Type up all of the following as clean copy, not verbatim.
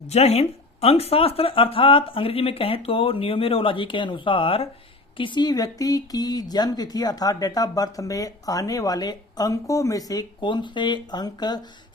जय हिंद। अंकशास्त्र अर्थात अंग्रेजी में कहें तो न्यूमेरोलॉजी के अनुसार किसी व्यक्ति की जन्म तिथि अर्थात डेट ऑफ बर्थ में आने वाले अंकों में से कौन से अंक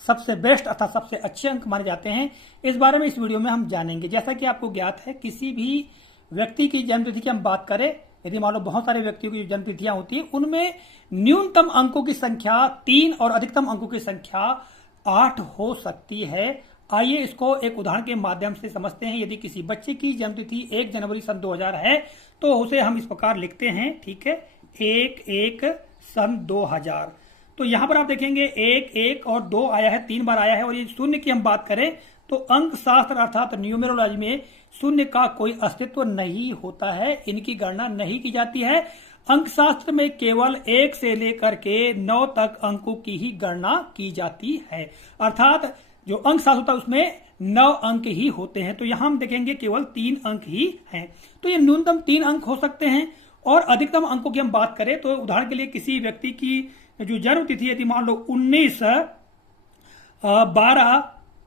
सबसे बेस्ट अर्थात सबसे अच्छे अंक माने जाते हैं, इस बारे में इस वीडियो में हम जानेंगे। जैसा कि आपको ज्ञात है, किसी भी व्यक्ति की जन्म तिथि की हम बात करें, यदि मान लो बहुत सारे व्यक्तियों की जन्म तिथियां होती है, उनमें न्यूनतम अंकों की संख्या 3 और अधिकतम अंकों की संख्या 8 हो सकती है। आइए इसको एक उदाहरण के माध्यम से समझते हैं। यदि किसी बच्चे की जन्मतिथि 1 जनवरी सन 2000 है तो उसे हम इस प्रकार लिखते हैं, ठीक है, 1 सन 2000। तो यहां पर आप देखेंगे 1 और 2 आया है, 3 बार आया है। और ये शून्य की हम बात करें तो अंक शास्त्र अर्थात न्यूमेरोलॉजी में शून्य का कोई अस्तित्व नहीं होता है, इनकी गणना नहीं की जाती है। अंक शास्त्र में केवल 1 से लेकर के 9 तक अंकों की ही गणना की जाती है, अर्थात जो अंक शास्त्र होता है उसमें 9 अंक ही होते हैं। तो यहां हम देखेंगे केवल 3 अंक ही हैं। तो ये न्यूनतम 3 अंक हो सकते हैं। और अधिकतम अंकों की हम बात करें तो उदाहरण के लिए किसी व्यक्ति की जो जन्म तिथि यदि मान लो 19/12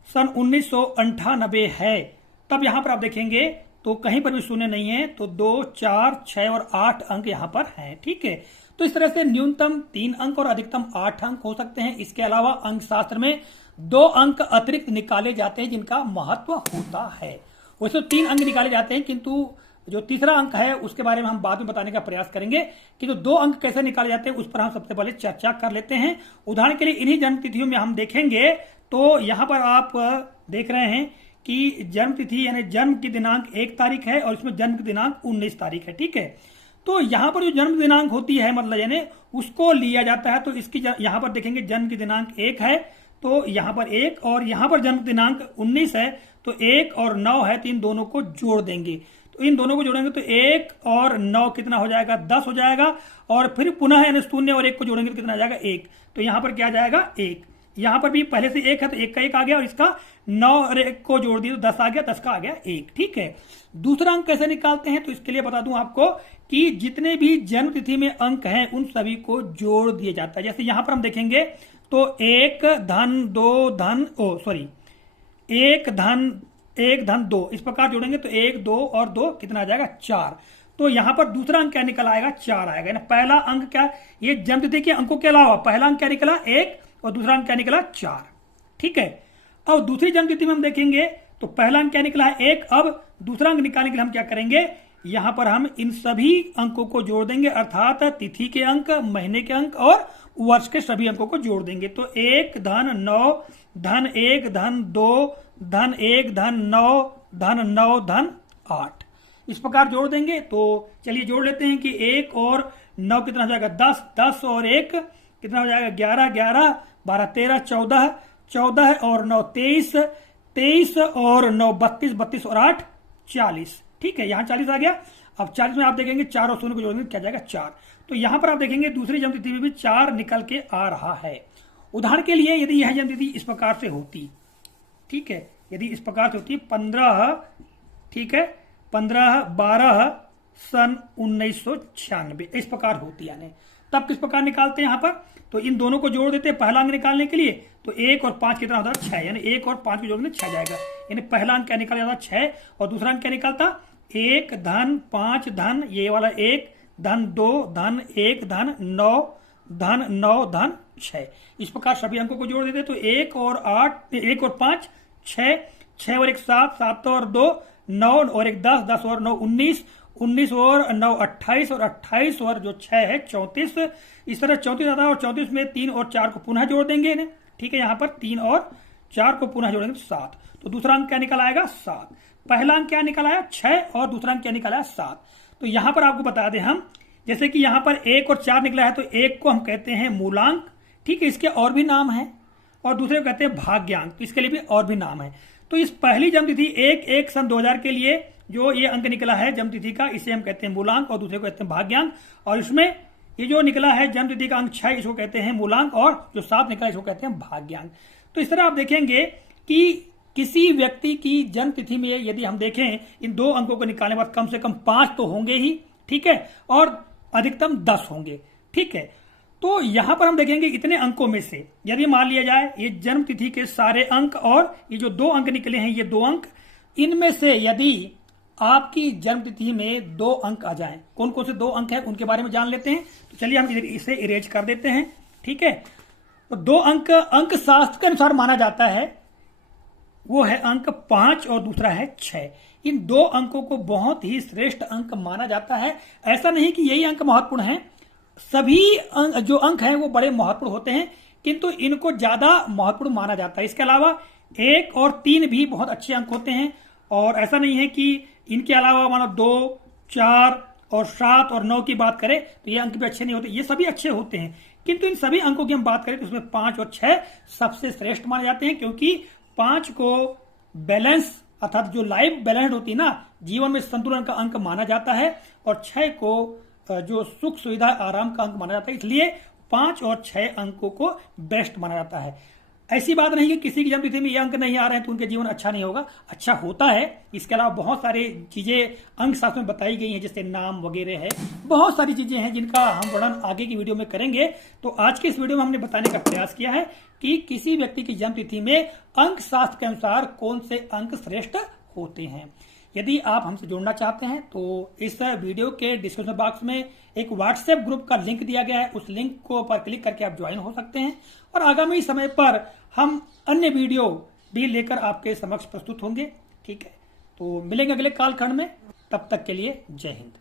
सन 1998 है, तब यहां पर आप देखेंगे तो कहीं पर भी शून्य नहीं है, तो 2, 4, 6 और 8 अंक यहां पर हैं, ठीक है। तो इस तरह से न्यूनतम 3 अंक और अधिकतम 8 अंक हो सकते हैं। इसके अलावा अंक शास्त्र में 2 अंक अतिरिक्त निकाले जाते हैं जिनका महत्व होता है। वैसे 3 अंक निकाले जाते हैं, किंतु जो तीसरा अंक है उसके बारे में हम बाद में बताने का प्रयास करेंगे कि जो 2 अंक कैसे निकाले जाते हैं उस पर हम सबसे पहले चर्चा कर लेते हैं। उदाहरण के लिए इन्हीं जन्म तिथियों में हम देखेंगे तो यहां पर आप देख रहे हैं कि जन्म तिथि यानी जन्म की दिनांक 1 तारीख है और इसमें जन्म की दिनांक 19 तारीख है, ठीक है। तो यहां पर जो जन्म दिनांक होती है मतलब यानी उसको लिया जाता है। तो इसकी यहां पर देखेंगे जन्म की दिनांक 1 है तो यहां पर 1 और यहां पर जन्म दिनांक 19 है तो 1 और 9 है, तो इन दोनों को जोड़ देंगे। तो इन दोनों को जोड़ेंगे तो 1 और 9 कितना हो जाएगा, 10 हो जाएगा। और फिर पुनः यानी शून्य और 1 को जोड़ेंगे तो कितना आ जाएगा, 1। तो यहां पर क्या जाएगा, 1। यहां पर भी पहले से 1 है तो 1 का 1 आ गया और इसका 9 और 1 को जोड़ दिया तो 10 आ गया, 10 का आ गया 1, ठीक है। दूसरा अंक कैसे निकालते हैं तो इसके लिए बता दूं आपको कि जितने भी जन्म तिथि में अंक हैं उन सभी को जोड़ दिया जाता है। जैसे यहां पर हम देखेंगे तो 1 धन 2 धन 1 धन 2 इस प्रकार जोड़ेंगे तो 1, 2 और 2 कितना आ जाएगा, 4। तो यहां पर दूसरा अंक क्या निकल आएगा, 4 आएगा। ना पहला अंक क्या, ये जन्म तिथि के अंकों के अलावा पहला अंक क्या निकला, 1 और दूसरा अंक क्या निकला, 4, ठीक है। अब दूसरी जन्म तिथि में हम देखेंगे तो पहला अंक क्या निकला है, 1। अब दूसरा अंक निकालने के लिए हम क्या करेंगे, यहां पर हम इन सभी अंकों को जोड़ देंगे, अर्थात तिथि के अंक, महीने के अंक और वर्ष के सभी अंकों को जोड़ देंगे। तो 1 धन 9 धन 1 धन 2 धन 1 धन 9 धन 8 इस प्रकार जोड़ देंगे। तो चलिए जोड़ लेते हैं कि 1 और 9 कितना हो जाएगा, 10, 10 और 1 कितना हो जाएगा, 11, 11, 12, 13, 14, 14 और 9 23, 23 और 9 32, 32 और 8 40, ठीक है। यहां 40 आ गया। अब 40 में आप देखेंगे 4 और 0 को जोड़ेंगे क्या जाएगा, 4। तो यहां पर आप देखेंगे दूसरी जन्म तिथि में भी 4 निकल के आ रहा है। उदाहरण के लिए यदि यह जन्म तिथि इस प्रकार से होती, ठीक है, यदि इस प्रकार से होती 15, ठीक है, 15/12 सन 1996 इस प्रकार होती, यानी तब किस प्रकार निकालते हैं यहां पर, तो इन दोनों को जोड़ देते हैं पहला अंक निकालने के लिए। तो 1 और 5 कितना होता है, 6, यानी 1 और 5 को जोड़ने 6 जाएगा। यानी पहला अंक क्या निकाला जाता, 6, और दूसरा अंक क्या निकलता, 1 धन 5 धन ये वाला 1 धन 2 धन 1 धन 9 धन 9 धन 6 इस प्रकार सभी अंकों को जोड़ देते। तो 1 और 8, 1 और 5 6, 6 और 1 7, 7 और 2 9 और 1 10, 10 और 9 19, 19 और 9 28 और 28 और जो 6 है 34। इस तरह 34 आता है और 34 में 3 और 4 को पुनः जोड़ देंगे, ठीक है। यहां पर 3 और 4 को पुनः जोड़ेंगे तो 7। तो दूसरा अंक क्या निकल आएगा, 7। पहला अंक क्या निकल आया, 6, और दूसरा अंक क्या निकला है, 7। तो यहां पर आपको बता दें हम, जैसे कि यहां पर 1 और 4 निकला है तो 1 को हम कहते हैं मूलांक, ठीक है, इसके और भी नाम है, और दूसरे को कहते हैं भाग्यांक, तो इसके लिए भी और भी नाम है। तो इस पहली जन्म तिथि 1 सन 2000 के लिए जो ये अंक निकला है जन्म तिथि का, इसे हम कहते हैं मूलांक और दूसरे को कहते हैं भाग्यांक। और इसमें ये जो निकला है जन्म तिथि का अंक 6 इसको कहते हैं मूलांक, और जो 7 निकला इसको कहते हैं भाग्यांक। तो इस तरह आप देखेंगे कि किसी व्यक्ति की जन्म तिथि में यदि हम देखें इन 2 अंकों को निकालने के बाद कम से कम 5 तो होंगे ही, ठीक है, और अधिकतम 10 होंगे, ठीक है। तो यहां पर हम देखेंगे इतने अंकों में से यदि मान लिया जाए ये जन्म तिथि के सारे अंक और ये जो 2 अंक निकले हैं ये 2 अंक, इनमें से यदि आपकी जन्म तिथि में 2 अंक आ जाएं, कौन कौन से 2 अंक हैं उनके बारे में जान लेते हैं। तो चलिए हम इसे इरेज कर देते हैं। ठीक है, तो 2 अंक शास्त्र के अनुसार माना जाता है, वो है अंक 5 और दूसरा है 6। इन 2 अंकों को बहुत ही श्रेष्ठ अंक माना जाता है। ऐसा नहीं कि यही अंक महत्वपूर्ण हैं, सभी जो अंक हैं वो बड़े महत्वपूर्ण होते हैं, किंतु इनको ज्यादा महत्वपूर्ण माना जाता है। इसके अलावा 1 और 3 भी बहुत अच्छे अंक होते हैं, और ऐसा नहीं है कि इनके अलावा मानो 2, 4 और 7 और 9 की बात करें तो ये अंक भी अच्छे नहीं होते, ये सभी अच्छे होते हैं, किंतु इन सभी अंकों की हम बात करें तो उसमें 5 और 6 सबसे श्रेष्ठ माने जाते हैं, क्योंकि 5 को बैलेंस अर्थात जो लाइफ बैलेंस होती है ना, जीवन में संतुलन का अंक माना जाता है, और 6 को जो सुख सुविधा आराम का अंक माना जाता है। इसलिए 5 और 6 अंकों को बेस्ट माना जाता है। ऐसी बात नहीं है किसी की जन्मतिथि में ये अंक नहीं आ रहे हैं तो उनके जीवन अच्छा नहीं होगा, अच्छा होता है। इसके अलावा बहुत सारी चीजें अंक शास्त्र में बताई गई हैं, जैसे नाम वगैरह है, बहुत सारी चीजें हैं जिनका हम वर्णन आगे की वीडियो में करेंगे। तो आज के इस वीडियो में हमने बताने का प्रयास किया है कि किसी व्यक्ति की जन्मतिथि में अंक शास्त्र के अनुसार कौन से अंक श्रेष्ठ होते हैं। यदि आप हमसे जुड़ना चाहते हैं तो इस वीडियो के डिस्क्रिप्शन बॉक्स में एक व्हाट्सएप ग्रुप का लिंक दिया गया है, उस लिंक को पर क्लिक करके आप ज्वाइन हो सकते हैं, और आगामी समय पर हम अन्य वीडियो भी लेकर आपके समक्ष प्रस्तुत होंगे। ठीक है, तो मिलेंगे अगले कालखंड में, तब तक के लिए जय हिंद।